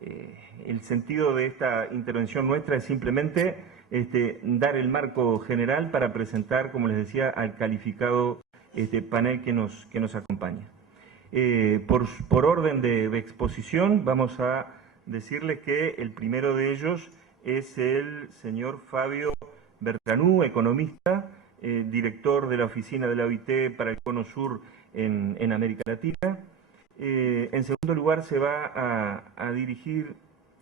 el sentido de esta intervención nuestra es simplemente dar el marco general para presentar, como les decía, al calificado panel que nos acompaña. Por orden de exposición, vamos a decirles que el primero de ellos es el señor Fabio Bertranú, economista, director de la oficina de la OIT para el Cono Sur en América Latina. En segundo lugar se va a dirigir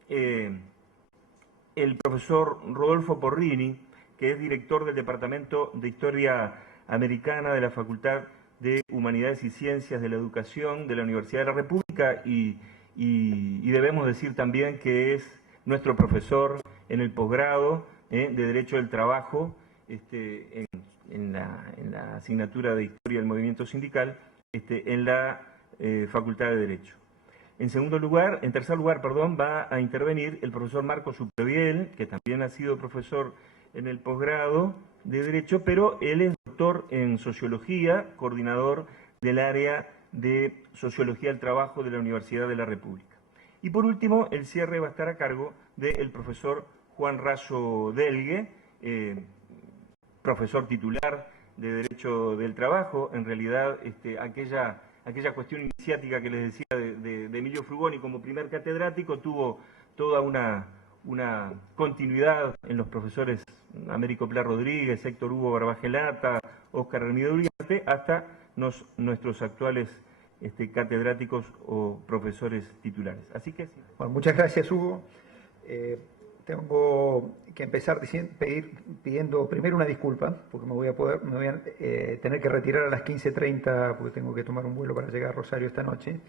el profesor Rodolfo Porrini, que es director del Departamento de Historia Americana de la Facultad de Humanidades y Ciencias de la Educación de la Universidad de la República y debemos decir también que es nuestro profesor en el posgrado de Derecho del Trabajo en la asignatura de Historia del Movimiento Sindical en la Facultad de Derecho. En tercer lugar, va a intervenir el profesor Marco Supreviel, que también ha sido profesor en el posgrado de Derecho, pero él es doctor en Sociología, coordinador del área de Sociología del Trabajo de la Universidad de la República. Y por último, el cierre va a estar a cargo del profesor Juan Rayo Delgue, profesor titular de Derecho del Trabajo. En realidad, aquella cuestión iniciática que les decía de Emilio Frugoni como primer catedrático tuvo toda una continuidad en los profesores Américo Pla Rodríguez, Héctor Hugo Barbagelata, Óscar Hermídez Uriarte, hasta nuestros actuales catedráticos o profesores titulares. Así que sí. Bueno, muchas gracias, Hugo. Tengo que empezar pidiendo primero una disculpa, porque me voy a tener que retirar a las 15:30 porque tengo que tomar un vuelo para llegar a Rosario esta noche.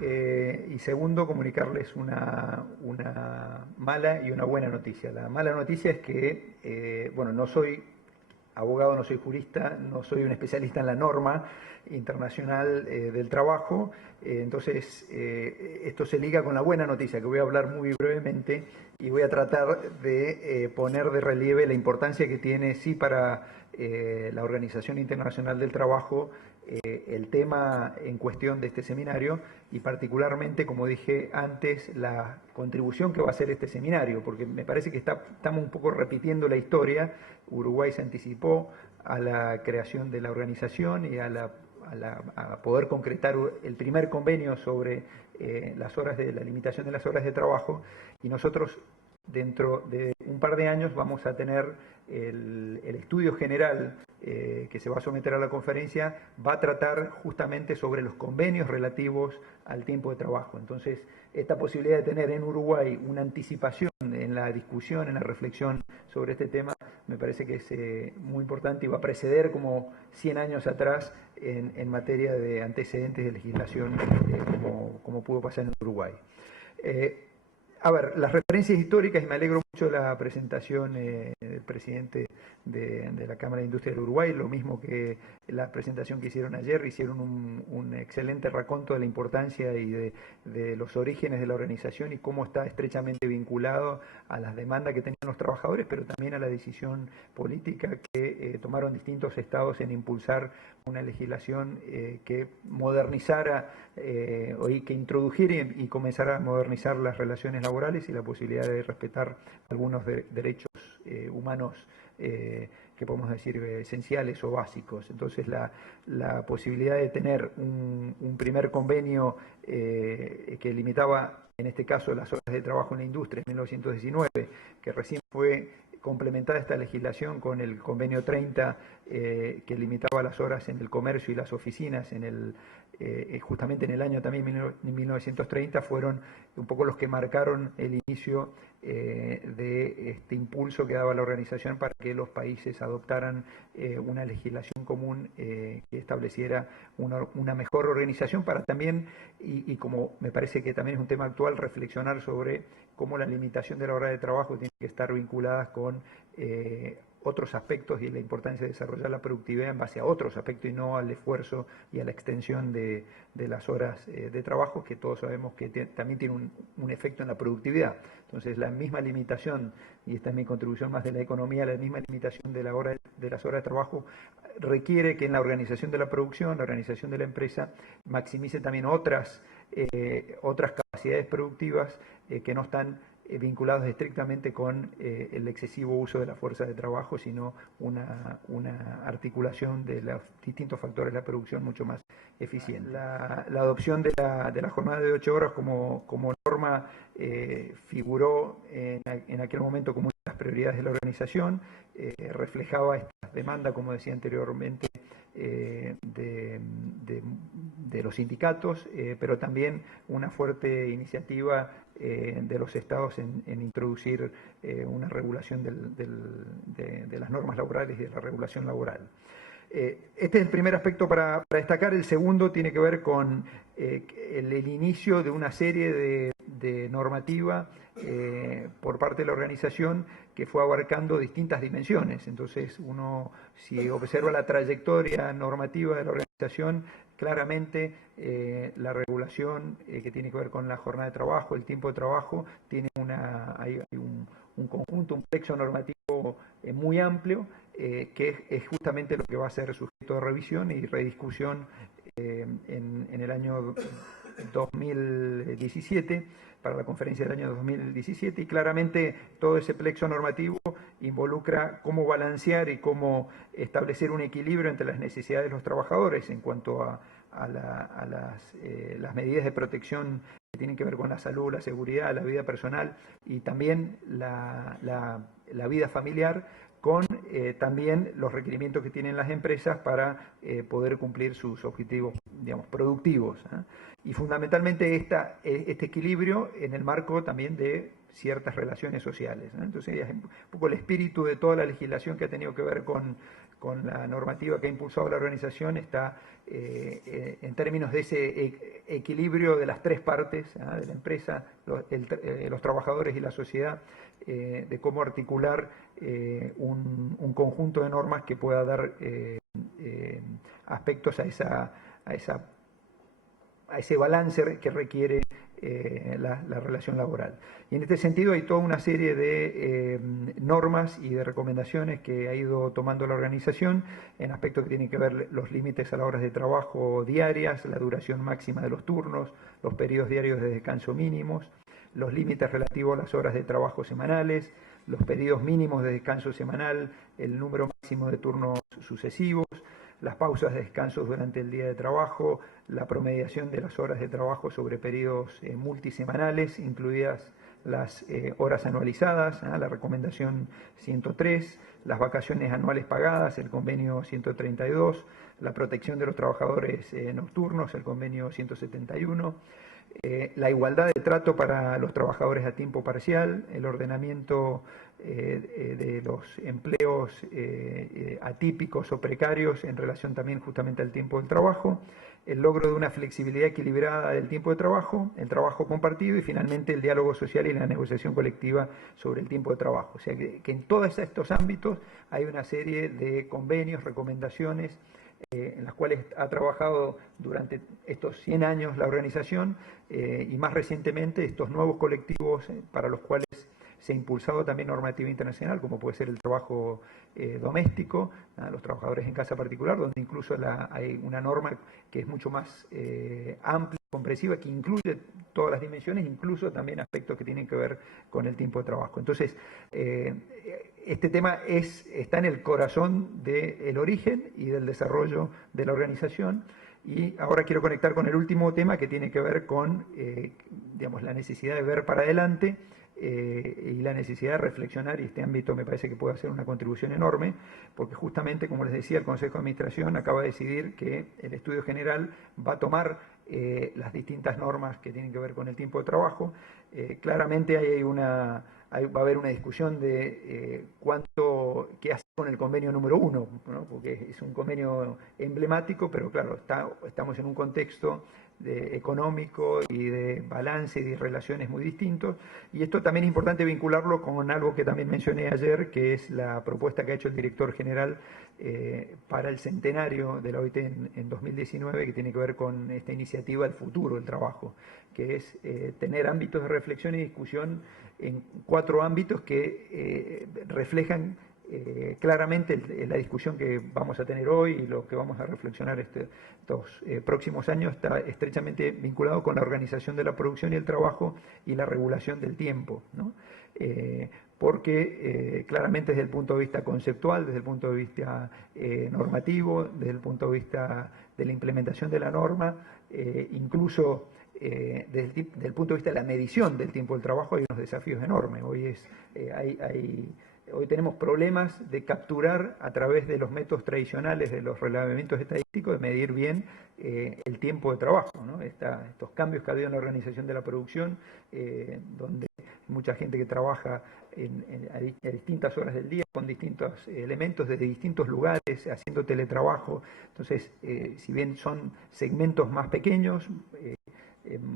Y segundo, comunicarles una mala y una buena noticia. La mala noticia es que, no soy abogado, no soy jurista, no soy un especialista en la norma internacional del trabajo, entonces esto se liga con la buena noticia, que voy a hablar muy brevemente y voy a tratar de poner de relieve la importancia que tiene, sí, para la Organización Internacional del Trabajo, el tema en cuestión de este seminario y particularmente, como dije antes, la contribución que va a hacer este seminario, porque me parece que estamos un poco repitiendo la historia. Uruguay se anticipó a la creación de la organización y a poder concretar el primer convenio sobre la limitación de las horas de trabajo, y nosotros dentro de un par de años vamos a tener el estudio general que se va a someter a la conferencia, va a tratar justamente sobre los convenios relativos al tiempo de trabajo. Entonces, esta posibilidad de tener en Uruguay una anticipación en la discusión, en la reflexión sobre este tema, me parece que es muy importante y va a preceder como 100 años atrás en materia de antecedentes de legislación, como pudo pasar en Uruguay. Las referencias históricas, y me alegro mucho de la presentación del presidente de la Cámara de Industria del Uruguay, lo mismo que la presentación que hicieron ayer, hicieron un excelente raconto de la importancia y de los orígenes de la organización y cómo está estrechamente vinculado a las demandas que tenían los trabajadores, pero también a la decisión política que tomaron distintos estados en impulsar una legislación que modernizara que introdujera y comenzara a modernizar las relaciones laborales y la posibilidad de respetar algunos derechos humanos que podemos decir esenciales o básicos. Entonces la posibilidad de tener un primer convenio que limitaba en este caso las horas de trabajo en la industria en 1919, que recién fue complementada esta legislación con el convenio 30 que limitaba las horas en el comercio y las oficinas justamente en el año también 1930, fueron un poco los que marcaron el inicio de este impulso que daba la organización para que los países adoptaran una legislación común que estableciera una mejor organización para también, y como me parece que también es un tema actual, reflexionar sobre cómo la limitación de la hora de trabajo tiene que estar vinculada con otros aspectos y la importancia de desarrollar la productividad en base a otros aspectos y no al esfuerzo y a la extensión de las horas de trabajo, que todos sabemos que también tiene un efecto en la productividad. Entonces, la misma limitación, y esta es mi contribución más de la economía, la misma limitación de las horas de trabajo requiere que en la organización de la producción, la organización de la empresa, maximice también otras capacidades productivas que no están vinculados estrictamente con el excesivo uso de la fuerza de trabajo, sino una articulación de los distintos factores de la producción mucho más eficiente. La adopción de la jornada de 8 horas como norma figuró en aquel momento como una de las prioridades de la organización, reflejaba esta demanda, como decía anteriormente, de los sindicatos, pero también una fuerte iniciativa de los estados en introducir una regulación de las normas laborales y de la regulación laboral. Este es el primer aspecto para destacar. El segundo tiene que ver con el inicio de una serie de normativa por parte de la organización que fue abarcando distintas dimensiones. Entonces, uno, si observa la trayectoria normativa de la organización, claramente la regulación que tiene que ver con la jornada de trabajo, el tiempo de trabajo, tiene hay un conjunto, un plexo normativo muy amplio, que es justamente lo que va a ser sujeto de revisión y rediscusión en el año 2017, para la conferencia del año 2017, y claramente todo ese plexo normativo involucra cómo balancear y cómo establecer un equilibrio entre las necesidades de los trabajadores en cuanto a las medidas de protección que tienen que ver con la salud, la seguridad, la vida personal y también la vida familiar, con también los requerimientos que tienen las empresas para poder cumplir sus objetivos, digamos, productivos, ¿eh? Y fundamentalmente este equilibrio en el marco también de ciertas relaciones sociales, ¿eh? Entonces, es un poco el espíritu de toda la legislación que ha tenido que ver con la normativa que ha impulsado la organización, está en términos de ese equilibrio de las tres partes, ¿eh? De la empresa, los trabajadores y la sociedad, de cómo articular un conjunto de normas que pueda dar aspectos a ese balance que requiere la relación laboral. Y en este sentido hay toda una serie de normas y de recomendaciones que ha ido tomando la organización en aspectos que tienen que ver los límites a las horas de trabajo diarias, la duración máxima de los turnos, los periodos diarios de descanso mínimos, los límites relativos a las horas de trabajo semanales, los periodos mínimos de descanso semanal, el número máximo de turnos sucesivos, las pausas de descanso durante el día de trabajo, la promediación de las horas de trabajo sobre periodos multisemanales, incluidas las horas anualizadas, la recomendación 103, las vacaciones anuales pagadas, el convenio 132, la protección de los trabajadores nocturnos, el convenio 171, la igualdad de trato para los trabajadores a tiempo parcial, el ordenamiento de los empleos atípicos o precarios en relación también justamente al tiempo del trabajo, el logro de una flexibilidad equilibrada del tiempo de trabajo, el trabajo compartido y finalmente el diálogo social y la negociación colectiva sobre el tiempo de trabajo. O sea que en todos estos ámbitos hay una serie de convenios, recomendaciones, en las cuales ha trabajado durante estos 100 años la organización y más recientemente estos nuevos colectivos para los cuales se ha impulsado también normativa internacional, como puede ser el trabajo doméstico, los trabajadores en casa particular, donde incluso hay una norma que es mucho más amplia, comprensiva, que incluye todas las dimensiones, incluso también aspectos que tienen que ver con el tiempo de trabajo. Entonces, este tema está en el corazón del origen y del desarrollo de la organización. Y ahora quiero conectar con el último tema que tiene que ver con digamos, la necesidad de ver para adelante y la necesidad de reflexionar, y este ámbito me parece que puede hacer una contribución enorme, porque justamente, como les decía, el Consejo de Administración acaba de decidir que el estudio general va a tomar las distintas normas que tienen que ver con el tiempo de trabajo. Claramente hay va a haber una discusión de qué hacer con el convenio número 1, ¿no? Porque es un convenio emblemático, pero claro, estamos en un contexto económico y de balance y de relaciones muy distintos. Y esto también es importante vincularlo con algo que también mencioné ayer, que es la propuesta que ha hecho el director general para el centenario de la OIT en 2019, que tiene que ver con esta iniciativa El futuro del trabajo, que es tener ámbitos de reflexión y discusión en 4 ámbitos que reflejan claramente la discusión que vamos a tener hoy y lo que vamos a reflexionar estos próximos años está estrechamente vinculado con la organización de la producción y el trabajo y la regulación del tiempo, ¿no? Porque claramente desde el punto de vista conceptual, desde el punto de vista normativo, desde el punto de vista de la implementación de la norma, incluso desde el punto de vista de la medición del tiempo del trabajo hay unos desafíos enormes. Hoy tenemos problemas de capturar a través de los métodos tradicionales de los relevamientos estadísticos, de medir bien el tiempo de trabajo, ¿no? Estos cambios que ha habido en la organización de la producción, donde hay mucha gente que trabaja a distintas horas del día, con distintos elementos desde distintos lugares, haciendo teletrabajo. Entonces, si bien son segmentos más pequeños,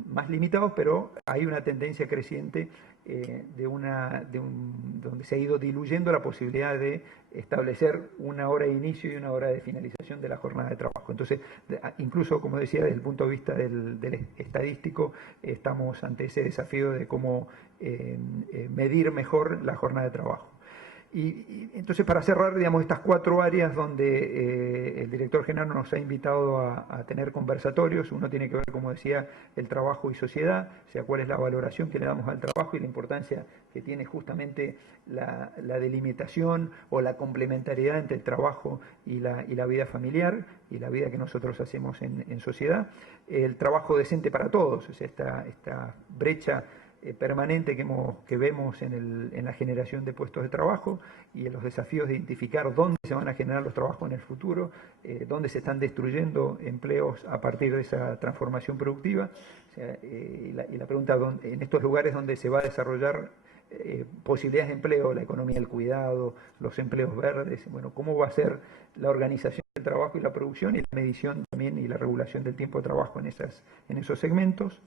más limitados, pero hay una tendencia creciente donde se ha ido diluyendo la posibilidad de establecer una hora de inicio y una hora de finalización de la jornada de trabajo. Entonces, incluso, como decía, desde el punto de vista del estadístico, estamos ante ese desafío de cómo medir mejor la jornada de trabajo. Y entonces, para cerrar, digamos, estas 4 áreas donde el director general nos ha invitado a tener conversatorios, uno tiene que ver, como decía, el trabajo y sociedad, o sea, cuál es la valoración que le damos al trabajo y la importancia que tiene justamente la delimitación o la complementariedad entre el trabajo y la vida familiar y la vida que nosotros hacemos en sociedad. El trabajo decente para todos, o sea, esta brecha permanente que vemos en la generación de puestos de trabajo y en los desafíos de identificar dónde se van a generar los trabajos en el futuro, dónde se están destruyendo empleos a partir de esa transformación productiva. O sea, y la pregunta, en estos lugares donde se va a desarrollar posibilidades de empleo, la economía del cuidado, los empleos verdes, bueno, cómo va a ser la organización del trabajo y la producción y la medición también y la regulación del tiempo de trabajo en esos segmentos.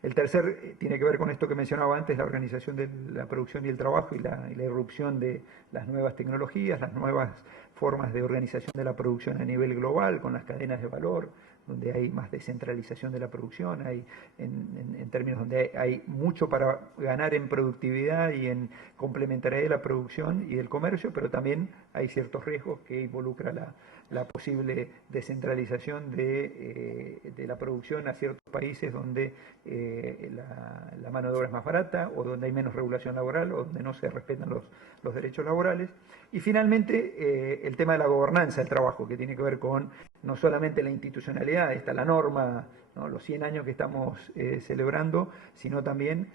El tercer tiene que ver con esto que mencionaba antes, la organización de la producción y el trabajo y la irrupción de las nuevas tecnologías, las nuevas formas de organización de la producción a nivel global, con las cadenas de valor, donde hay más descentralización de la producción, hay en términos donde hay mucho para ganar en productividad y en complementariedad de la producción y del comercio, pero también hay ciertos riesgos que involucra la posible descentralización de la producción a ciertos países donde la mano de obra es más barata o donde hay menos regulación laboral o donde no se respetan los derechos laborales. Y finalmente el tema de la gobernanza del trabajo, que tiene que ver con no solamente la institucionalidad, está la norma, ¿no? Los 100 años que estamos celebrando, sino también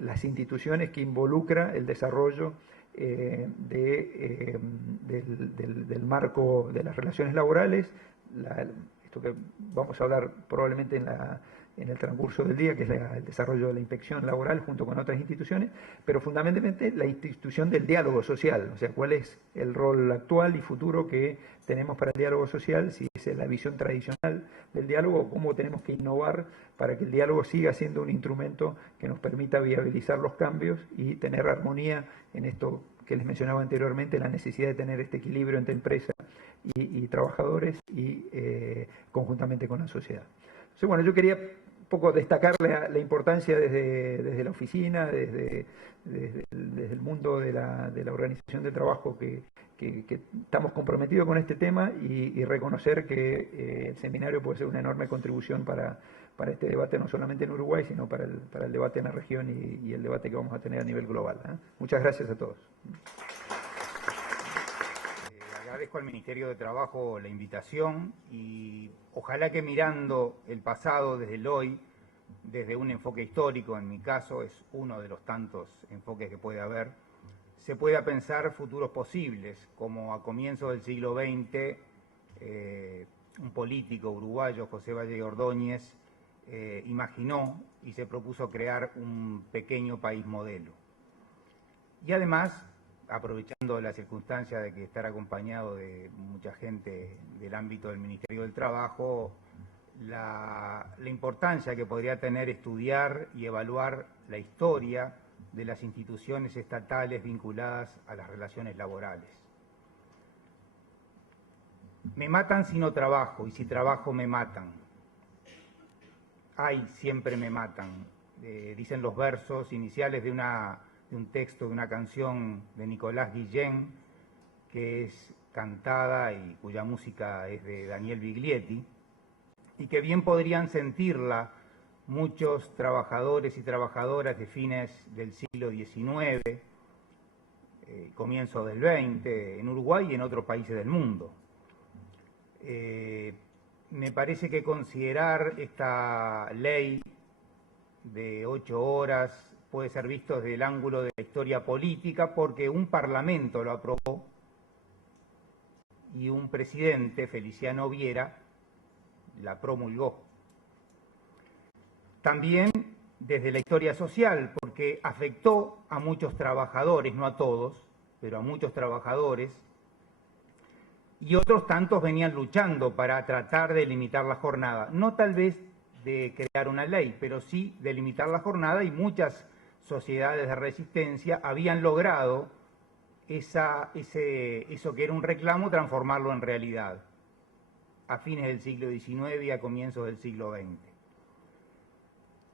las instituciones que involucra el desarrollo del marco de las relaciones laborales, esto que vamos a hablar probablemente en el transcurso del día, que es el desarrollo de la inspección laboral junto con otras instituciones, pero fundamentalmente la institución del diálogo social, o sea, cuál es el rol actual y futuro que tenemos para el diálogo social, si es la visión tradicional del diálogo o cómo tenemos que innovar para que el diálogo siga siendo un instrumento que nos permita viabilizar los cambios y tener armonía en esto que les mencionaba anteriormente, la necesidad de tener este equilibrio entre empresa y trabajadores y conjuntamente con la sociedad. Entonces, bueno, yo quería un poco destacar la importancia desde la oficina, desde el mundo de la organización de trabajo que estamos comprometidos con este tema y reconocer que el seminario puede ser una enorme contribución para este debate, no solamente en Uruguay, sino para el debate en la región y el debate que vamos a tener a nivel global, ¿eh? Muchas gracias a todos. Agradezco al Ministerio de Trabajo la invitación y ojalá que mirando el pasado desde el hoy, desde un enfoque histórico, en mi caso es uno de los tantos enfoques que puede haber, se pueda pensar futuros posibles, como a comienzos del siglo XX, un político uruguayo, José Valle Ordóñez, imaginó y se propuso crear un pequeño país modelo. Y además, aprovechando la circunstancia de que estar acompañado de mucha gente del ámbito del Ministerio del Trabajo, la importancia que podría tener estudiar y evaluar la historia de las instituciones estatales vinculadas a las relaciones laborales. Me matan si no trabajo, y si trabajo me matan. Ay, siempre me matan, dicen los versos iniciales de un texto, de una canción de Nicolás Guillén, que es cantada y cuya música es de Daniel Biglietti, y que bien podrían sentirla muchos trabajadores y trabajadoras de fines del siglo XIX, comienzo del XX, en Uruguay y en otros países del mundo. Me parece que considerar esta ley de 8 horas puede ser visto desde el ángulo de la historia política, porque un parlamento lo aprobó y un presidente, Feliciano Viera, la promulgó. También desde la historia social, porque afectó a muchos trabajadores, no a todos, pero a muchos trabajadores, y otros tantos venían luchando para tratar de limitar la jornada, no tal vez de crear una ley, pero sí de limitar la jornada, y muchas sociedades de resistencia habían logrado eso que era un reclamo, transformarlo en realidad, a fines del siglo XIX y a comienzos del siglo XX.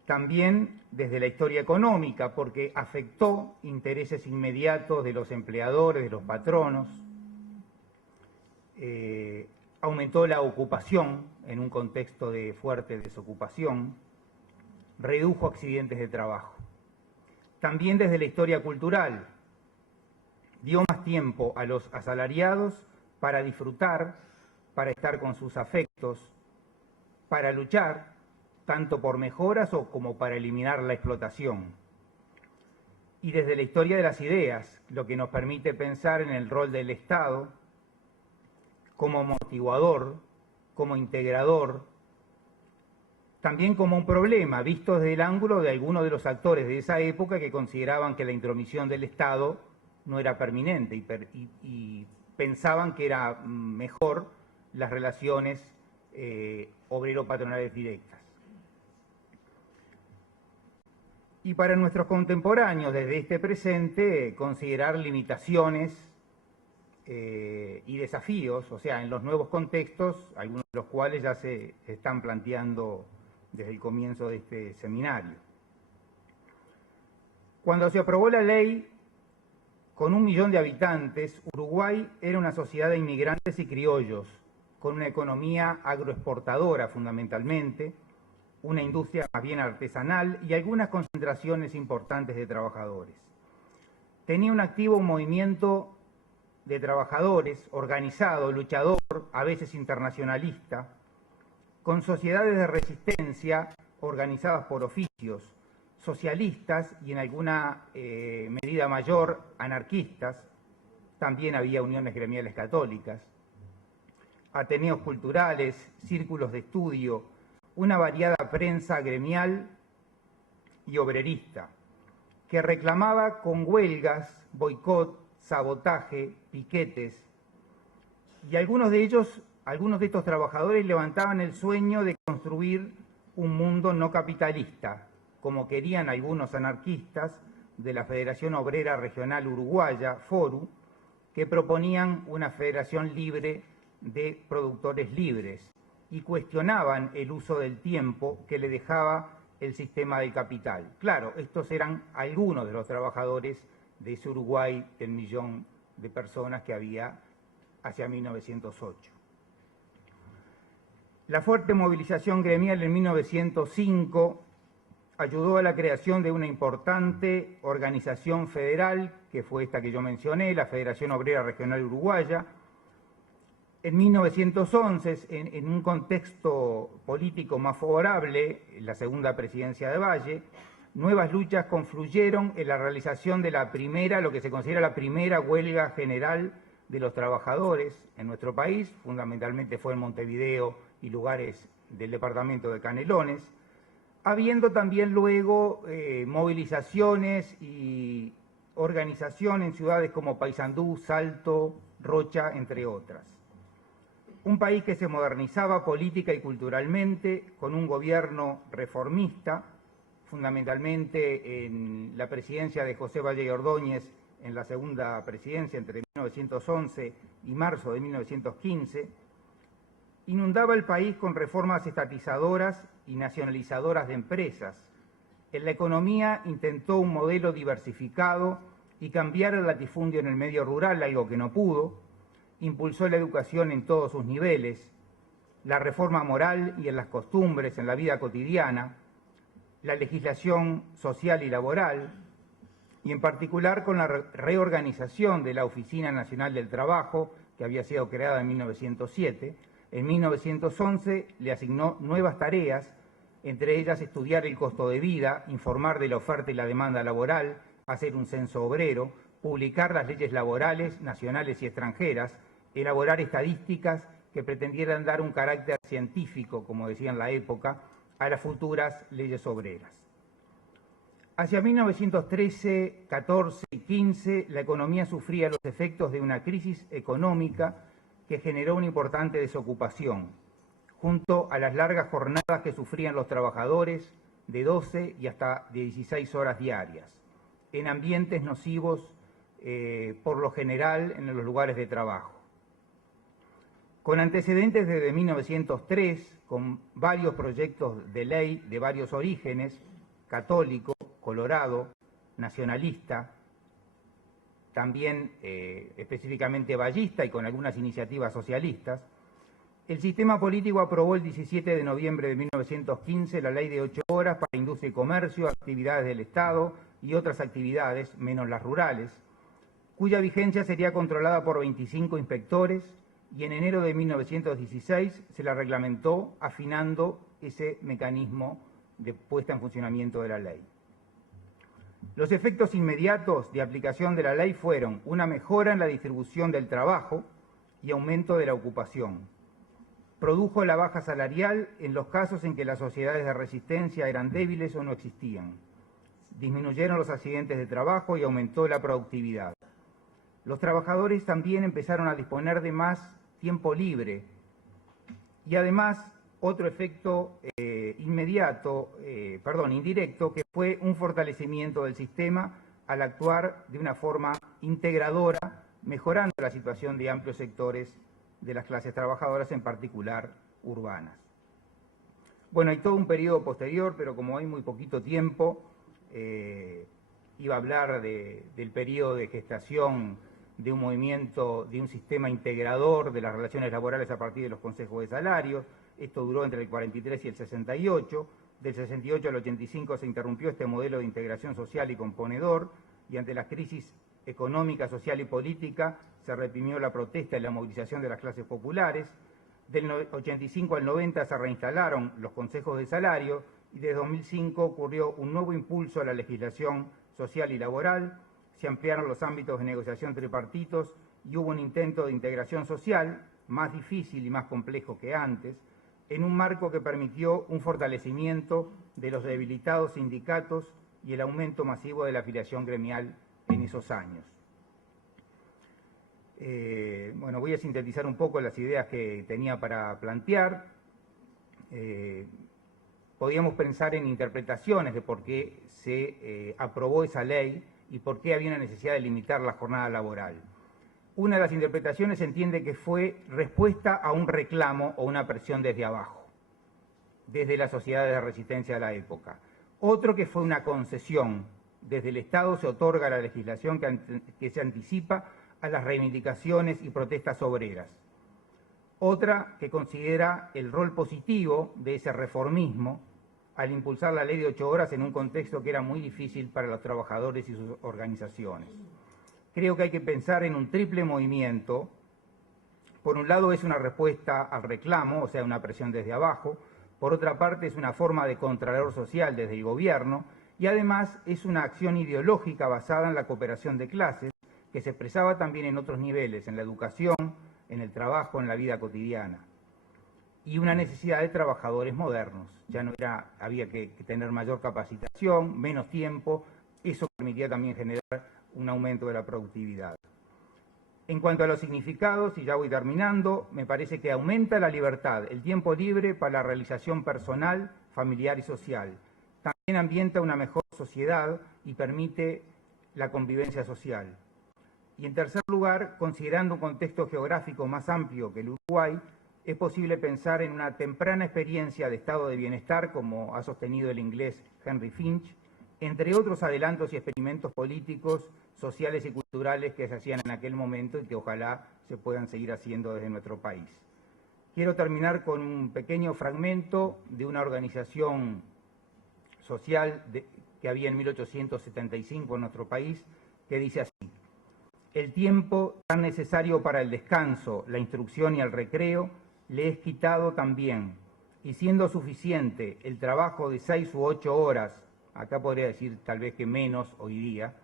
También desde la historia económica, porque afectó intereses inmediatos de los empleadores, de los patronos, aumentó la ocupación en un contexto de fuerte desocupación, redujo accidentes de trabajo. También desde la historia cultural, dio más tiempo a los asalariados para disfrutar, para estar con sus afectos, para luchar, tanto por mejoras como para eliminar la explotación. Y desde la historia de las ideas, lo que nos permite pensar en el rol del Estado como amortiguador, como integrador, también como un problema, visto desde el ángulo de algunos de los actores de esa época que consideraban que la intromisión del Estado no era permanente y pensaban que era mejor las relaciones obrero-patronales directas. Y para nuestros contemporáneos, desde este presente, considerar limitaciones y desafíos, o sea, en los nuevos contextos, algunos de los cuales ya se están planteando desde el comienzo de este seminario. Cuando se aprobó la ley, con 1 millón de habitantes, Uruguay era una sociedad de inmigrantes y criollos, con una economía agroexportadora fundamentalmente, una industria más bien artesanal y algunas concentraciones importantes de trabajadores. Tenía un activo movimiento de trabajadores, organizado, luchador, a veces internacionalista, con sociedades de resistencia organizadas por oficios, socialistas y en alguna medida mayor anarquistas. También había uniones gremiales católicas, ateneos culturales, círculos de estudio, una variada prensa gremial y obrerista, que reclamaba con huelgas, boicot, sabotaje, piquetes, y algunos de estos trabajadores levantaban el sueño de construir un mundo no capitalista, como querían algunos anarquistas de la Federación Obrera Regional Uruguaya, FORU, que proponían una federación libre de productores libres y cuestionaban el uso del tiempo que le dejaba el sistema del capital. Claro, estos eran algunos de los trabajadores de ese Uruguay del 1 millón de personas que había hacia 1908. La fuerte movilización gremial en 1905 ayudó a la creación de una importante organización federal, que fue esta que yo mencioné, la Federación Obrera Regional Uruguaya. En 1911, en un contexto político más favorable, la segunda presidencia de Valle, nuevas luchas confluyeron en la realización de la primera, lo que se considera la primera huelga general de los trabajadores en nuestro país, fundamentalmente fue en Montevideo y lugares del departamento de Canelones, habiendo también luego movilizaciones y organización en ciudades como Paysandú, Salto, Rocha, entre otras. Un país que se modernizaba política y culturalmente, con un gobierno reformista, fundamentalmente en la presidencia de José Valle y Ordóñez, en la segunda presidencia entre 1911 y marzo de 1915, inundaba el país con reformas estatizadoras y nacionalizadoras de empresas. En la economía intentó un modelo diversificado y cambiar el latifundio en el medio rural, algo que no pudo. Impulsó la educación en todos sus niveles, la reforma moral y en las costumbres, en la vida cotidiana, la legislación social y laboral, y en particular con la reorganización de la Oficina Nacional del Trabajo, que había sido creada en 1907. En 1911 le asignó nuevas tareas, entre ellas estudiar el costo de vida, informar de la oferta y la demanda laboral, hacer un censo obrero, publicar las leyes laborales nacionales y extranjeras, elaborar estadísticas que pretendieran dar un carácter científico, como decía en la época, a las futuras leyes obreras. Hacia 1913, 14 y 15, la economía sufría los efectos de una crisis económica que generó una importante desocupación, junto a las largas jornadas que sufrían los trabajadores de 12 y hasta 16 horas diarias, en ambientes nocivos por lo general en los lugares de trabajo. Con antecedentes desde 1903, con varios proyectos de ley de varios orígenes, católico, colorado, nacionalista, también específicamente vallista y con algunas iniciativas socialistas, el sistema político aprobó el 17 de noviembre de 1915 la Ley de 8 horas para industria y comercio, actividades del Estado y otras actividades, menos las rurales, cuya vigencia sería controlada por 25 inspectores, y en enero de 1916 se la reglamentó afinando ese mecanismo de puesta en funcionamiento de la ley. Los efectos inmediatos de aplicación de la ley fueron una mejora en la distribución del trabajo y aumento de la ocupación. Produjo la baja salarial en los casos en que las sociedades de resistencia eran débiles o no existían. Disminuyeron los accidentes de trabajo y aumentó la productividad. Los trabajadores también empezaron a disponer de más tiempo libre y además otro efecto indirecto, que fue un fortalecimiento del sistema al actuar de una forma integradora, mejorando la situación de amplios sectores de las clases trabajadoras, en particular urbanas. Bueno, hay todo un periodo posterior, pero como hay muy poquito tiempo, iba a hablar del periodo de gestación de un movimiento, de un sistema integrador de las relaciones laborales a partir de los consejos de salarios. Esto duró entre el 43 y el 68. Del 68 al 85 se interrumpió este modelo de integración social y componedor, y ante la crisis económica, social y política se reprimió la protesta y la movilización de las clases populares. Del 85 al 90 se reinstalaron los consejos de salario, y desde 2005 ocurrió un nuevo impulso a la legislación social y laboral. Se ampliaron los ámbitos de negociación tripartitos y hubo un intento de integración social, más difícil y más complejo que antes, en un marco que permitió un fortalecimiento de los debilitados sindicatos y el aumento masivo de la afiliación gremial en esos años. Bueno, voy a sintetizar un poco las ideas que tenía para plantear. Podíamos pensar en interpretaciones de por qué se aprobó esa ley y por qué había una necesidad de limitar la jornada laboral. Una de las interpretaciones entiende que fue respuesta a un reclamo o una presión desde abajo, desde las sociedades de resistencia de la época. Otro, que fue una concesión. Desde el Estado se otorga la legislación que se anticipa a las reivindicaciones y protestas obreras. Otra, que considera el rol positivo de ese reformismo al impulsar la ley de 8 horas en un contexto que era muy difícil para los trabajadores y sus organizaciones. Creo que hay que pensar en un triple movimiento. Por un lado es una respuesta al reclamo, o sea, una presión desde abajo. Por otra parte es una forma de contralor social desde el gobierno, y además es una acción ideológica basada en la cooperación de clases, que se expresaba también en otros niveles, en la educación, en el trabajo, en la vida cotidiana. Y una necesidad de trabajadores modernos. Ya no había que tener mayor capacitación, menos tiempo. Eso permitía también generar un aumento de la productividad. En cuanto a los significados, y ya voy terminando, me parece que aumenta la libertad, el tiempo libre para la realización personal, familiar y social. También ambienta una mejor sociedad y permite la convivencia social. Y en tercer lugar, considerando un contexto geográfico más amplio que el Uruguay, es posible pensar en una temprana experiencia de estado de bienestar, como ha sostenido el inglés Henry Finch, entre otros adelantos y experimentos políticos, sociales y culturales que se hacían en aquel momento y que ojalá se puedan seguir haciendo desde nuestro país. Quiero terminar con un pequeño fragmento de una organización social que había en 1875 en nuestro país, que dice así: el tiempo tan necesario para el descanso, la instrucción y el recreo le es quitado también, y siendo suficiente el trabajo de 6 u 8 horas, acá podría decir tal vez que menos hoy día,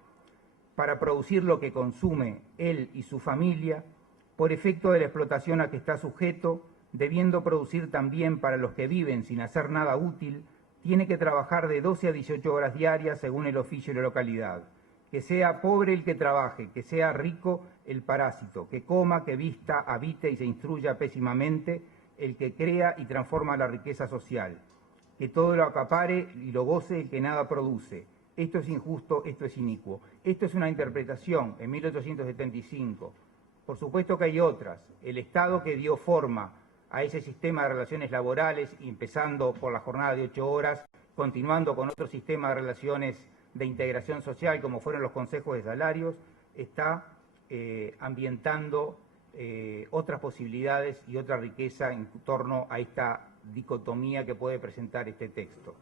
para producir lo que consume él y su familia, por efecto de la explotación a que está sujeto, debiendo producir también para los que viven sin hacer nada útil, tiene que trabajar de 12 a 18 horas diarias según el oficio y la localidad. Que sea pobre el que trabaje, que sea rico el parásito, que coma, que vista, habite y se instruya pésimamente el que crea y transforma la riqueza social. Que todo lo acapare y lo goce el que nada produce. Esto es injusto, esto es inicuo. Esto es una interpretación en 1875. Por supuesto que hay otras. El Estado que dio forma a ese sistema de relaciones laborales, empezando por la jornada de 8 horas, continuando con otro sistema de relaciones de integración social, como fueron los consejos de salarios, está ambientando otras posibilidades y otra riqueza en torno a esta dicotomía que puede presentar este texto.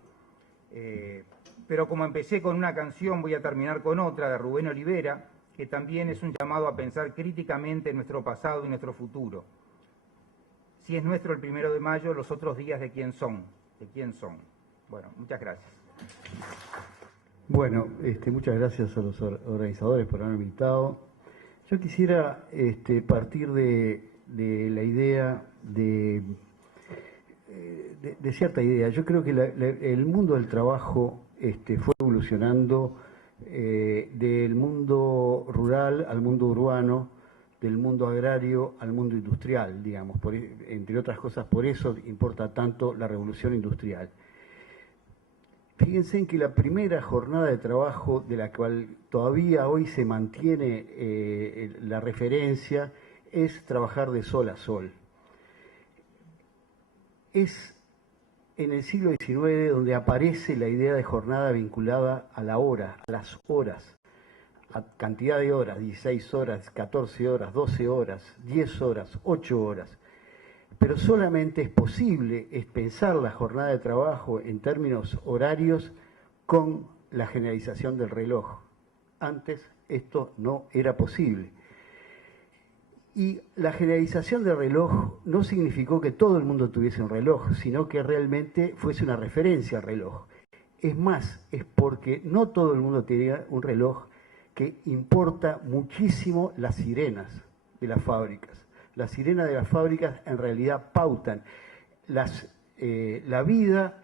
Pero como empecé con una canción, voy a terminar con otra de Rubén Olivera, que también es un llamado a pensar críticamente en nuestro pasado y nuestro futuro. Si es nuestro el 1 de mayo, los otros días ¿de quién son? ¿De quién son? Bueno, muchas gracias. Bueno, muchas gracias a los organizadores por haberme invitado. Yo quisiera partir de la idea de cierta idea. Yo creo que el mundo del trabajo fue evolucionando del mundo rural al mundo urbano, del mundo agrario al mundo industrial, digamos. Entre otras cosas, por eso importa tanto la revolución industrial. Fíjense en que la primera jornada de trabajo de la cual todavía hoy se mantiene la referencia es trabajar de sol a sol. Es en el siglo XIX donde aparece la idea de jornada vinculada a la hora, a las horas, a cantidad de horas, 16 horas, 14 horas, 12 horas, 10 horas, 8 horas. Pero solamente es posible pensar la jornada de trabajo en términos horarios con la generalización del reloj. Antes esto no era posible. Y la generalización del reloj no significó que todo el mundo tuviese un reloj, sino que realmente fuese una referencia al reloj. Es más, es porque no todo el mundo tenía un reloj, que importa muchísimo las sirenas de las fábricas. Las sirenas de las fábricas en realidad pautan la vida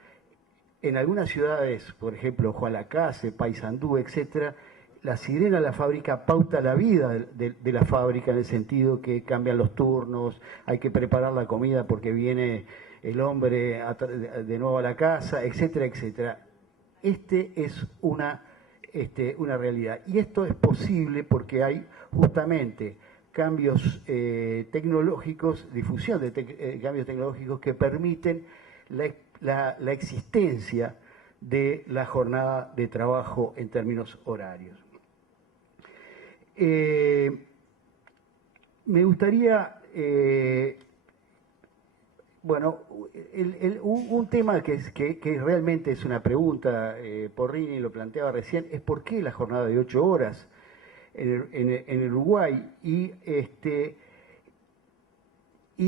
en algunas ciudades, por ejemplo, Jualacase, Paysandú, etcétera. La sirena de la fábrica pauta la vida de la fábrica en el sentido que cambian los turnos, hay que preparar la comida porque viene el hombre de nuevo a la casa, etcétera, etcétera. Es una realidad. Y esto es posible porque hay justamente cambios tecnológicos, difusión de cambios tecnológicos que permiten la existencia de la jornada de trabajo en términos horarios. Me gustaría, un tema que realmente es una pregunta, Porrini lo planteaba recién, es por qué la jornada de 8 horas en el Uruguay, y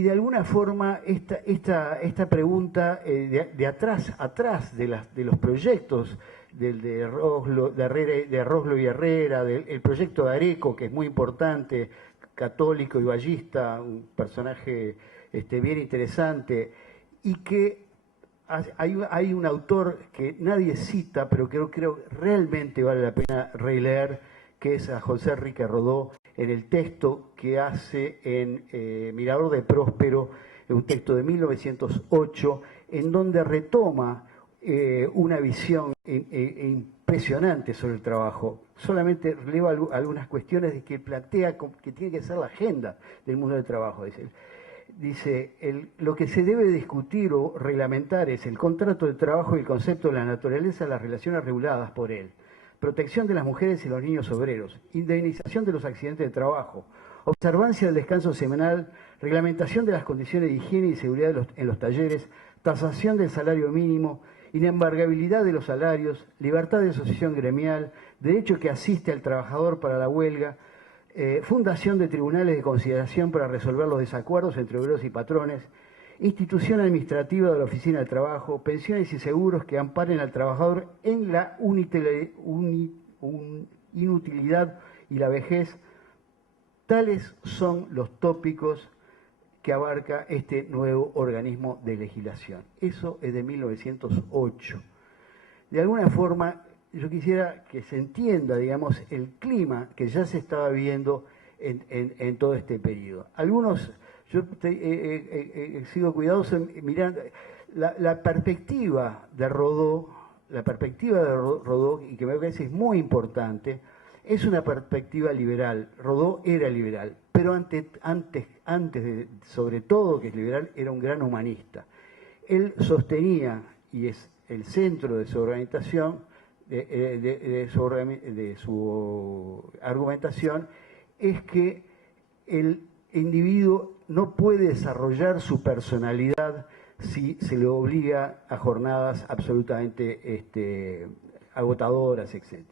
de alguna forma esta pregunta de atrás de los proyectos de Roslo y Herrera, del proyecto de Areco, que es muy importante, católico y ballista, un personaje bien interesante, y que hay un autor que nadie cita, pero que creo realmente vale la pena releer, que es a José Enrique Rodó, en el texto que hace en Mirador de Próspero, un texto de 1908, en donde retoma una visión impresionante sobre el trabajo. Solamente releva algunas cuestiones de que plantea que tiene que ser la agenda del mundo del trabajo. Dice, lo que se debe discutir o reglamentar es el contrato de trabajo y el concepto de la naturaleza de las relaciones reguladas por él, protección de las mujeres y los niños obreros, indemnización de los accidentes de trabajo, observancia del descanso semanal, reglamentación de las condiciones de higiene y seguridad en los talleres, tasación del salario mínimo, inembargabilidad de los salarios, libertad de asociación gremial, derecho que asiste al trabajador para la huelga, fundación de tribunales de conciliación para resolver los desacuerdos entre obreros y patrones, institución administrativa de la Oficina del Trabajo, pensiones y seguros que amparen al trabajador en la inutilidad y la vejez. Tales son los tópicos que abarca este nuevo organismo de legislación. Eso es de 1908. De alguna forma, yo quisiera que se entienda, digamos, el clima que ya se estaba viviendo en todo este periodo. Algunos, yo sigo cuidadoso mirando la perspectiva de Rodó, y que me parece es muy importante, es una perspectiva liberal. Rodó era liberal, pero antes de, sobre todo que es liberal, era un gran humanista. Él sostenía, y es el centro de su organización, de su argumentación, es que el individuo no puede desarrollar su personalidad si se le obliga a jornadas absolutamente agotadoras, etc.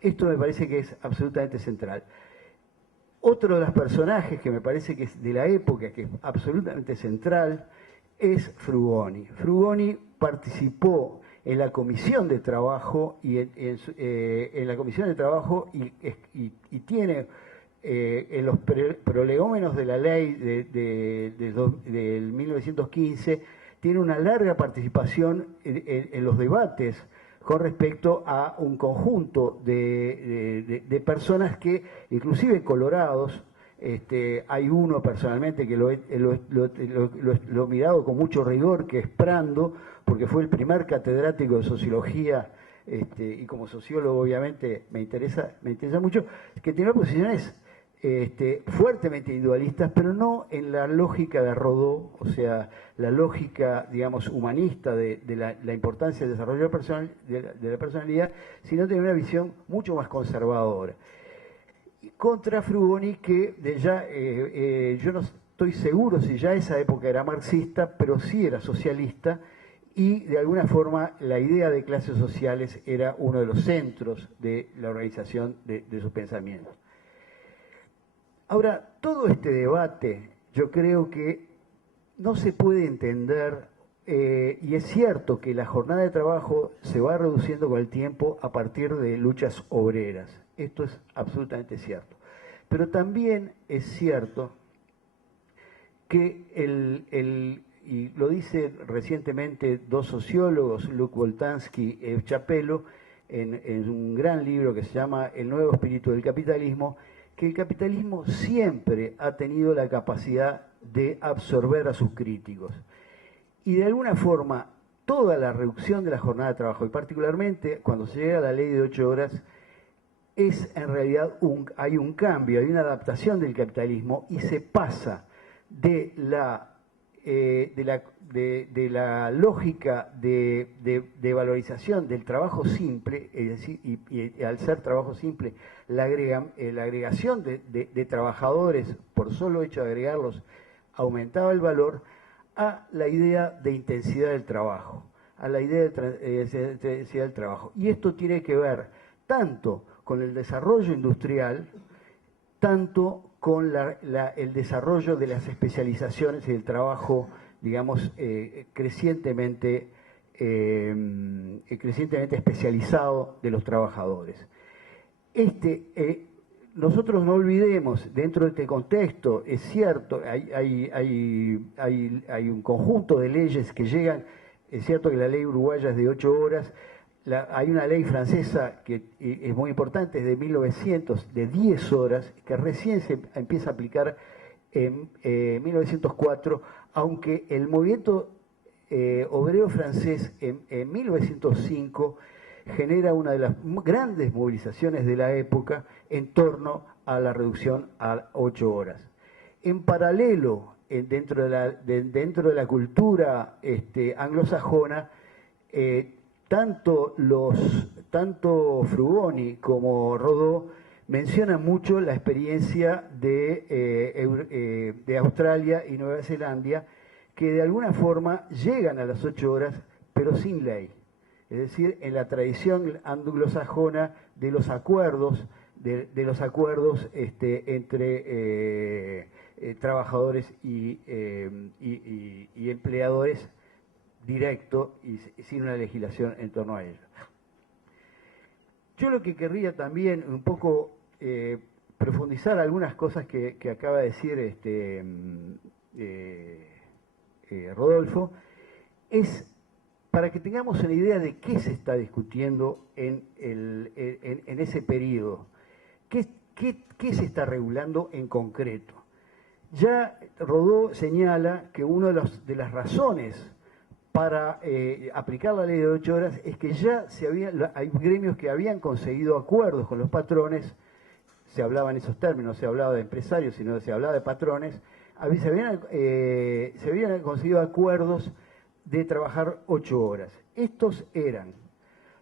Esto me parece que es absolutamente central. Otro de los personajes que me parece que es de la época, que es absolutamente central, es Frugoni. Frugoni participó en la Comisión de Trabajo y tiene en los prolegómenos de la ley del 1915, tiene una larga participación en los debates con respecto a un conjunto de personas que, inclusive colorados, hay uno personalmente que lo he mirado con mucho rigor, que es Prando, porque fue el primer catedrático de sociología, y como sociólogo obviamente me interesa mucho, que tiene posiciones fuertemente individualistas, pero no en la lógica de Rodó, o sea, la lógica, digamos, humanista de la importancia del desarrollo de la personalidad, sino tiene una visión mucho más conservadora. Contra Frugoni, que yo no estoy seguro si ya esa época era marxista, pero sí era socialista, y de alguna forma la idea de clases sociales era uno de los centros de la organización de sus pensamientos. Ahora, todo este debate yo creo que no se puede entender, y es cierto que la jornada de trabajo se va reduciendo con el tiempo a partir de luchas obreras. Esto es absolutamente cierto. Pero también es cierto que y lo dice recientemente dos sociólogos, Luc Boltanski y Eve Chapello, en un gran libro que se llama El nuevo espíritu del capitalismo, que el capitalismo siempre ha tenido la capacidad de absorber a sus críticos. Y de alguna forma, toda la reducción de la jornada de trabajo, y particularmente cuando se llega a la ley de 8 horas, es en realidad hay un cambio, hay una adaptación del capitalismo y se pasa de la lógica de valorización del trabajo simple, es decir, y al ser trabajo simple, la agregación de trabajadores, por solo hecho de agregarlos, aumentaba el valor, a la idea de intensidad del trabajo, Y esto tiene que ver tanto con el desarrollo industrial, tanto con el desarrollo de las especializaciones y el trabajo, digamos, crecientemente especializado de los trabajadores. Nosotros no olvidemos, dentro de este contexto, es cierto, hay un conjunto de leyes que llegan, es cierto que la ley uruguaya es de 8 horas, hay una ley francesa que es muy importante, es de 1900, de 10 horas, que recién se empieza a aplicar en 1904, aunque el movimiento obrero francés en 1905 genera una de las grandes movilizaciones de la época en torno a la reducción a 8 horas. En paralelo, dentro de la cultura anglosajona, tanto Frugoni como Rodó mencionan mucho la experiencia de Australia y Nueva Zelanda, que de alguna forma llegan a las 8 horas, pero sin ley. Es decir, en la tradición anglosajona de los acuerdos, entre trabajadores y empleadores directo y sin una legislación en torno a ello. Yo lo que querría también un poco profundizar algunas cosas que acaba de decir Rodolfo, es para que tengamos una idea de qué se está discutiendo en ese periodo, qué se está regulando en concreto. Ya Rodó señala que una de las razones para aplicar la ley de 8 horas es que ya hay gremios que habían conseguido acuerdos con los patrones, se hablaba en esos términos, no se hablaba de empresarios, sino se hablaba de patrones, se habían conseguido acuerdos de trabajar 8 horas. Estos eran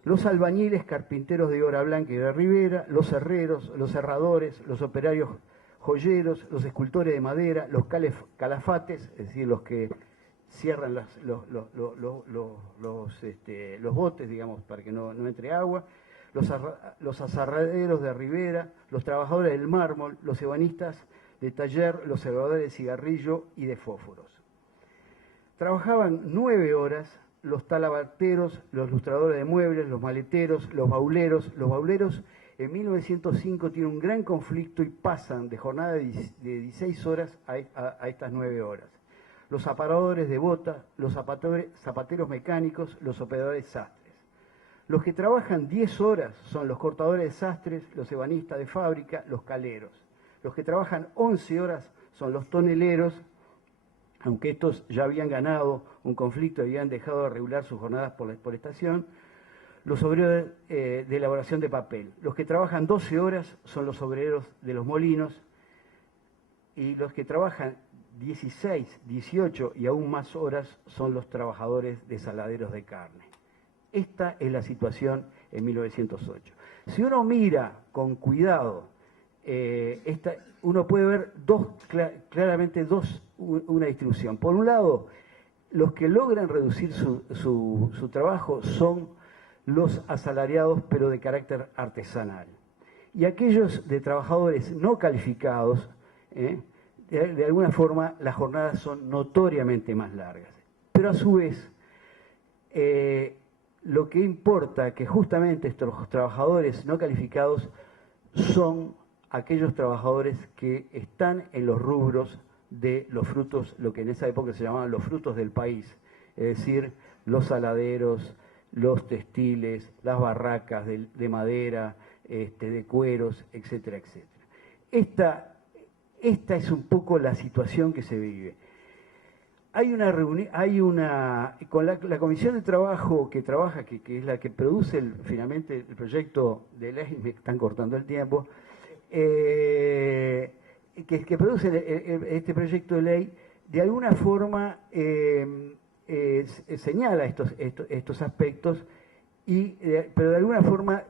los albañiles, carpinteros de obra blanca y de ribera, los herreros, los herradores, los operarios joyeros, los escultores de madera, los calafates, es decir, los que cierran los botes, digamos, para que no entre agua, los azarraderos de ribera, los trabajadores del mármol, los ebanistas de taller, los cebadores de cigarrillo y de fósforos. Trabajaban 9 horas los talabarteros, los lustradores de muebles, los maleteros, los bauleros. Los bauleros en 1905 tienen un gran conflicto y pasan de jornada de 16 horas a estas 9 horas. Los aparadores de bota, los zapateros mecánicos, los operadores sastres. Los que trabajan 10 horas son los cortadores de sastres, los ebanistas de fábrica, los caleros. Los que trabajan 11 horas son los toneleros, aunque estos ya habían ganado un conflicto y habían dejado de regular sus jornadas por estación, los obreros de elaboración de papel. Los que trabajan 12 horas son los obreros de los molinos, y los que trabajan 16, 18 y aún más horas son los trabajadores de saladeros de carne. Esta es la situación en 1908. Si uno mira con cuidado, uno puede ver claramente una distribución. Por un lado, los que logran reducir su trabajo son los asalariados, pero de carácter artesanal. Y aquellos de trabajadores no calificados, de alguna forma las jornadas son notoriamente más largas. Pero a su vez, lo que importa que justamente estos trabajadores no calificados son aquellos trabajadores que están en los rubros de los frutos, lo que en esa época se llamaban los frutos del país, es decir, los saladeros, los textiles, las barracas de madera, de cueros, etcétera, etcétera. Esta es un poco la situación que se vive. Con la comisión de trabajo que trabaja, que es la que produce finalmente el proyecto de ley, me están cortando el tiempo, que produce este proyecto de ley, de alguna forma señala estos aspectos, pero de alguna forma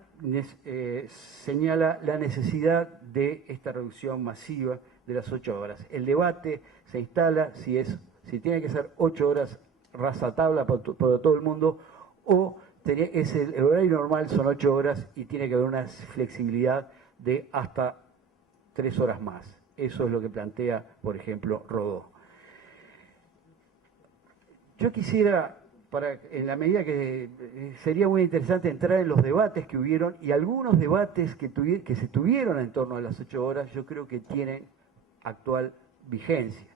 señala la necesidad de esta reducción masiva de las 8 horas. El debate se instala si tiene que ser 8 horas rajatabla para todo el mundo, o el horario normal son 8 horas y tiene que haber una flexibilidad de hasta 3 horas más. Eso es lo que plantea, por ejemplo, Rodó. Yo quisiera, en la medida que sería muy interesante entrar en los debates que hubieron, y algunos debates que se tuvieron en torno a las 8 horas, yo creo que tienen actual vigencia.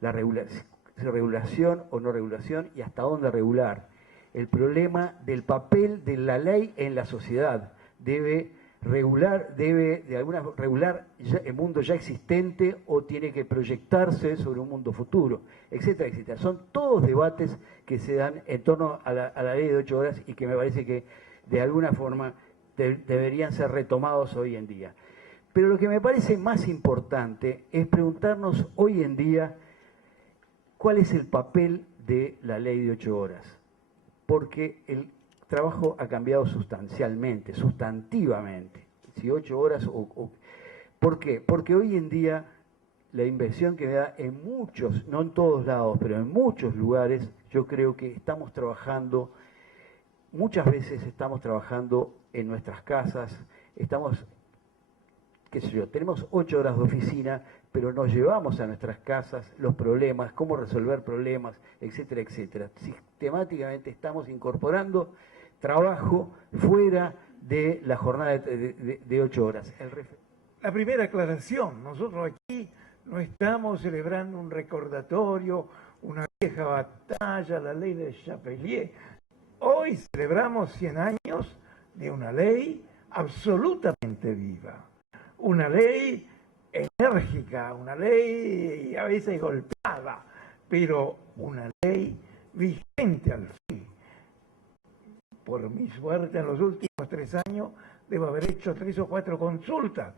La regulación o no regulación, y hasta dónde regular. el problema del papel de la ley en la sociedad. Debe regular el mundo ya existente o tiene que proyectarse sobre un mundo futuro, etcétera, etcétera. Son todos debates que se dan en torno a la ley de 8 horas y que me parece que de alguna forma deberían ser retomados hoy en día. Pero lo que me parece más importante es preguntarnos hoy en día cuál es el papel de la ley de 8 horas, porque el trabajo ha cambiado sustancialmente, sustantivamente. Si 8 horas ¿por qué? Porque hoy en día la inversión que me da en muchos, no en todos lados, pero en muchos lugares, yo creo que estamos trabajando, muchas veces estamos trabajando en nuestras casas, qué sé yo, tenemos 8 horas de oficina, pero nos llevamos a nuestras casas los problemas, cómo resolver problemas, etcétera, etcétera. Sistemáticamente estamos incorporando trabajo fuera de la jornada de 8 horas. La primera aclaración, nosotros aquí no estamos celebrando un recordatorio, una vieja batalla, la ley de Chapelier. Hoy celebramos 100 años de una ley absolutamente viva, una ley enérgica, una ley a veces golpeada, pero una ley vigente al fin. Por mi suerte, en los últimos 3 años debo haber hecho 3 o 4 consultas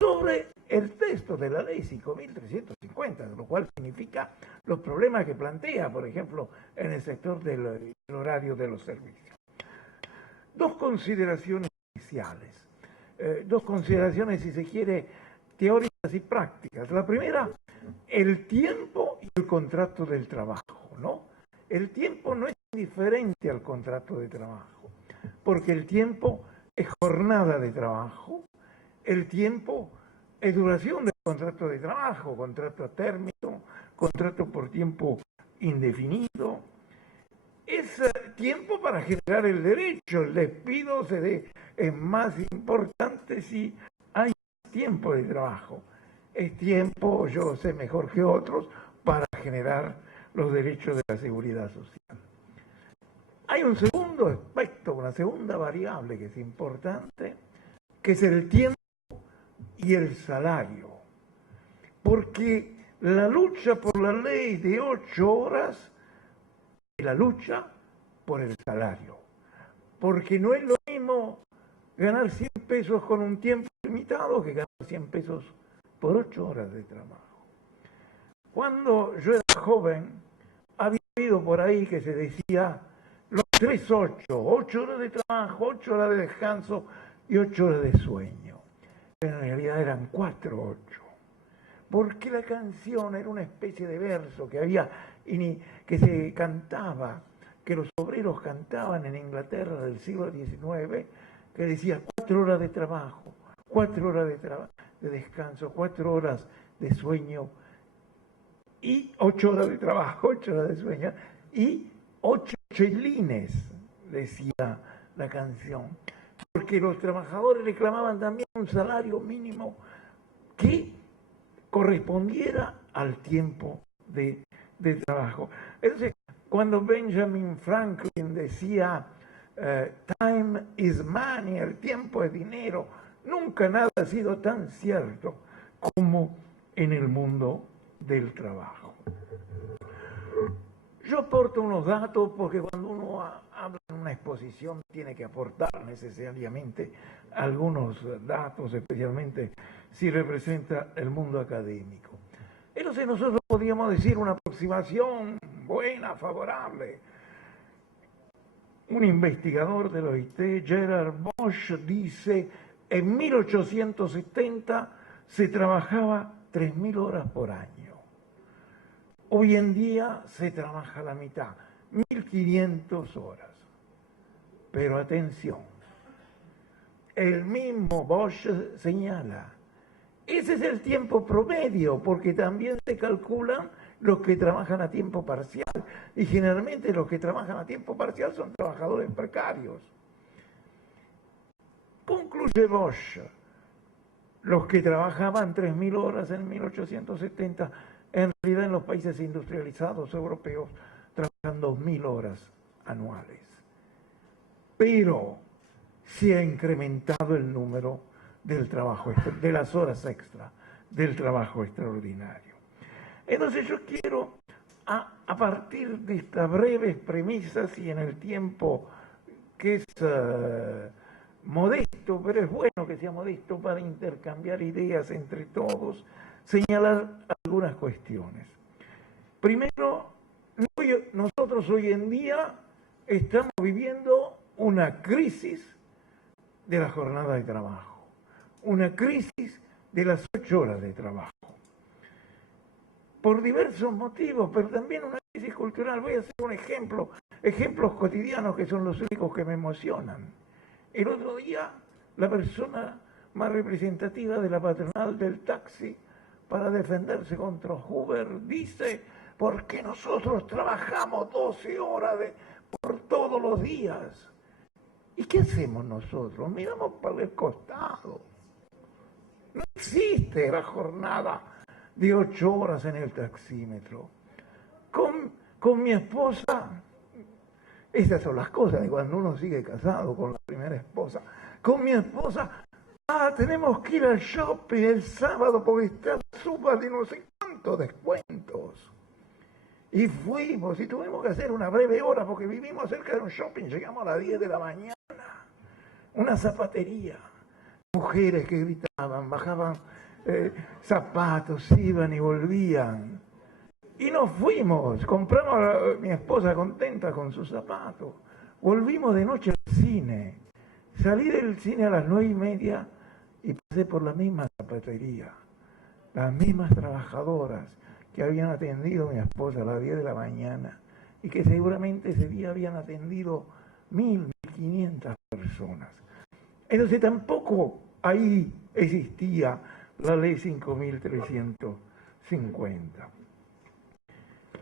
sobre el texto de la ley 5.350, lo cual significa los problemas que plantea, por ejemplo, en el sector del horario de los servicios. 2 consideraciones iniciales, 2 consideraciones, si se quiere, teóricas y prácticas. La primera, el tiempo y el contrato del trabajo, ¿no? El tiempo no es indiferente al contrato de trabajo, porque el tiempo es jornada de trabajo, el tiempo es duración del contrato de trabajo, contrato a término, contrato por tiempo indefinido. Es tiempo para generar el derecho, el despido es más importante si hay tiempo de trabajo. Es tiempo, yo sé mejor que otros, para generar los derechos de la seguridad social. Hay un segundo aspecto, una segunda variable que es importante, que es el tiempo y el salario. Porque la lucha por la ley de 8 horas es la lucha por el salario. Porque no es lo mismo ganar 100 pesos con un tiempo limitado que ganar 100 pesos por 8 horas de trabajo. Cuando yo era joven, había oído por ahí que se decía los 3-8, 8 horas de trabajo, 8 horas de descanso y 8 horas de sueño. Pero en realidad eran 4-8. Porque la canción era una especie de verso que se cantaba, que los obreros cantaban en Inglaterra del siglo XIX, que decía 4 horas de trabajo, 4 horas de descanso, 4 horas de sueño, y 8 horas de trabajo, 8 horas de sueño, y 8 chelines, decía la canción. Porque los trabajadores reclamaban también un salario mínimo que correspondiera al tiempo de trabajo. Entonces, cuando Benjamin Franklin decía time is money, el tiempo es dinero, nunca nada ha sido tan cierto como en el mundo del trabajo. Yo aporto unos datos porque cuando uno habla en una exposición tiene que aportar necesariamente algunos datos, especialmente si representa el mundo académico. Entonces nosotros podríamos decir una aproximación buena, favorable. Un investigador de la OIT, Gerard Bosch, dice en 1870 se trabajaba 3.000 horas por año. Hoy en día se trabaja la mitad, 1.500 horas. Pero atención, el mismo Bosch señala, ese es el tiempo promedio, porque también se calculan los que trabajan a tiempo parcial, y generalmente los que trabajan a tiempo parcial son trabajadores precarios. Concluye Bosch, los que trabajaban 3.000 horas en 1870, en realidad en los países industrializados europeos trabajan 2.000 horas anuales. pero se ha incrementado el número del trabajo, de las horas extra, del trabajo extraordinario. Entonces yo quiero, a partir de estas breves premisas y en el tiempo que es modesto, pero es bueno que sea modesto para intercambiar ideas entre todos, señalar algunas cuestiones. Primero, nosotros hoy en día estamos viviendo una crisis de la jornada de trabajo, una crisis de las 8 horas de trabajo. Por diversos motivos, pero también una crisis cultural. Voy a hacer un ejemplo, ejemplos cotidianos que son los únicos que me emocionan. El otro día, la persona más representativa de la patronal del taxi para defenderse contra Uber dice, porque nosotros trabajamos 12 horas por todos los días. ¿Y qué hacemos nosotros? Miramos para el costado. No existe la jornada de 8 horas en el taxímetro. Con mi esposa, estas son las cosas de cuando uno sigue casado con la primera esposa. Con mi esposa, tenemos que ir al shopping el sábado porque está la suba de no sé cuántos descuentos. Y fuimos y tuvimos que hacer una breve hora porque vivimos cerca de un shopping, llegamos a las 10 de la mañana. Una zapatería, mujeres que gritaban, bajaban zapatos, iban y volvían. Y nos fuimos, compramos, mi esposa contenta con sus zapatos. Volvimos de noche al cine. Salí del cine a las 9:30 y pasé por la misma zapatería. Las mismas trabajadoras que habían atendido a mi esposa a las 10 de la mañana y que seguramente ese día habían atendido 1.500 personas. Entonces tampoco ahí existía la ley 5.350.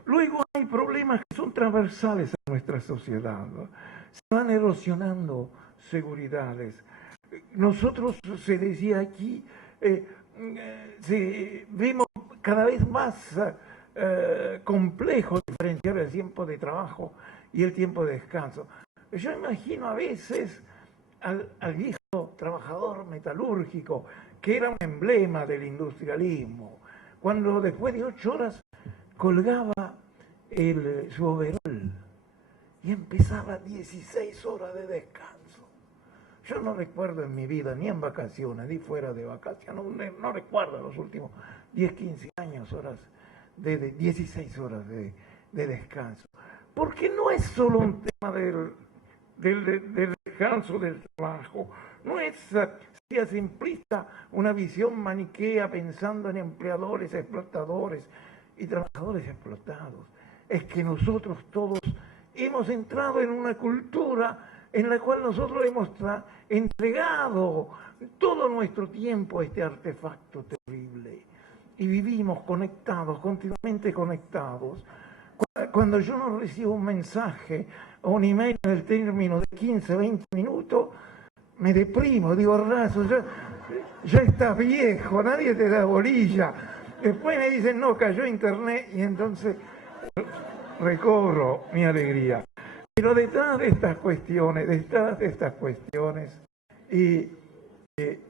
Luego hay problemas que son transversales a nuestra sociedad, ¿no? Se van erosionando seguridades. Nosotros, se decía aquí, vemos cada vez más complejo diferenciar el tiempo de trabajo y el tiempo de descanso. Yo imagino a veces al viejo trabajador metalúrgico, que era un emblema del industrialismo, cuando después de 8 horas colgaba su overol y empezaba 16 horas de descanso. Yo no recuerdo en mi vida, ni en vacaciones, ni fuera de vacaciones, no recuerdo los últimos 10, 15 años, de 16 horas de descanso. Porque no es solo un tema del descanso del trabajo, no es sería simplista una visión maniquea pensando en empleadores, explotadores y trabajadores explotados. Es que nosotros todos hemos entrado en una cultura en la cual nosotros hemos entregado todo nuestro tiempo a este artefacto terrible y vivimos conectados, continuamente conectados. Cuando yo no recibo un mensaje o un email en el término de 15, 20 minutos, me deprimo, digo, raso, ya estás viejo, nadie te da bolilla. Después me dicen, no, cayó internet, y entonces recobro mi alegría. Pero detrás de estas cuestiones, y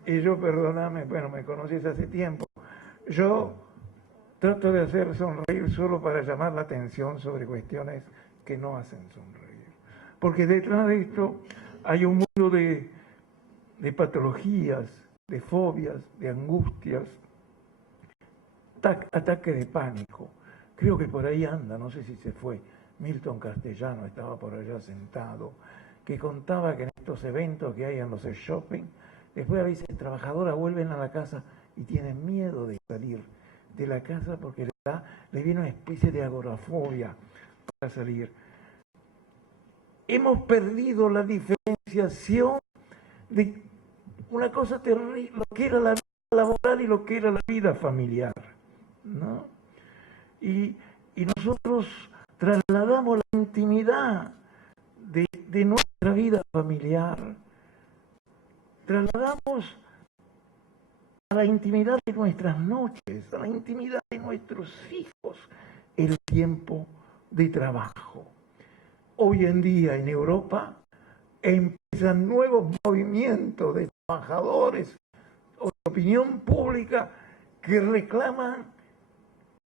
yo, perdóname, bueno, me conoces hace tiempo, yo trato de hacer sonreír solo para llamar la atención sobre cuestiones que no hacen sonreír. Porque detrás de esto hay un mundo de patologías, de fobias, de angustias, ataque de pánico. Creo que por ahí anda, no sé si se fue, Milton Castellano estaba por allá sentado, que contaba que en estos eventos que hay en los shopping, después a veces trabajadoras vuelven a la casa y tienen miedo de salir de la casa porque le viene una especie de agorafobia para salir. Hemos perdido la diferenciación de una cosa terrible, lo que era la vida laboral y lo que era la vida familiar, ¿no? Y nosotros trasladamos la intimidad de nuestra vida familiar, trasladamos a la intimidad de nuestras noches, a la intimidad de nuestros hijos, el tiempo de trabajo. Hoy en día en Europa empiezan nuevos movimientos de trabajadores o de opinión pública que reclaman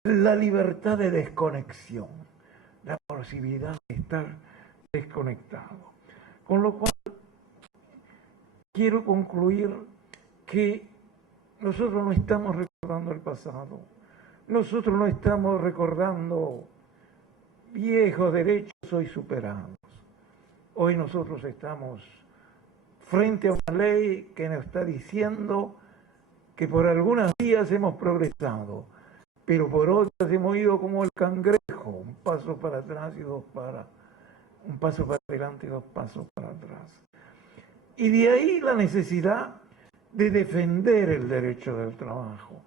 la libertad de desconexión, la posibilidad de estar desconectado. Con lo cual, quiero concluir que nosotros no estamos recordando el pasado, nosotros no estamos recordando viejos derechos hoy superados. Hoy nosotros estamos frente a una ley que nos está diciendo que por algunas vías hemos progresado, pero por otras hemos ido como el cangrejo, un paso para atrás y dos para, un paso para adelante y dos pasos para atrás. Y de ahí la necesidad de defender el derecho del trabajo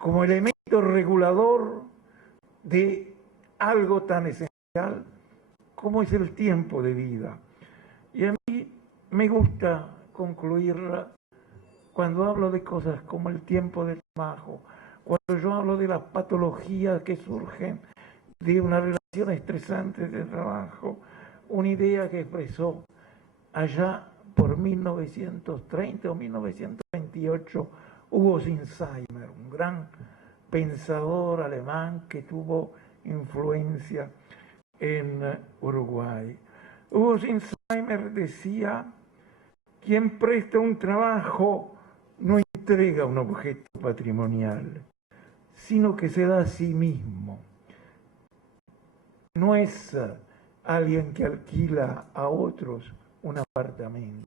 como elemento regulador de algo tan esencial como es el tiempo de vida. Y a mí me gusta concluirla cuando hablo de cosas como el tiempo del trabajo, cuando yo hablo de las patologías que surgen de una relación estresante de trabajo, una idea que expresó allá por 1930 o 1928 Hugo Sinsheimer, un gran pensador alemán que tuvo influencia en Uruguay. Hugo Sinsheimer decía: quien presta un trabajo no entrega un objeto patrimonial, sino que se da a sí mismo. No es alguien que alquila a otros un apartamento.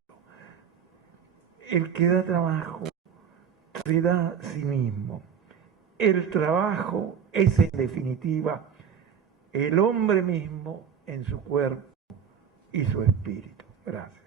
El que da trabajo se da a sí mismo. El trabajo es, en definitiva, el hombre mismo en su cuerpo y su espíritu. Gracias.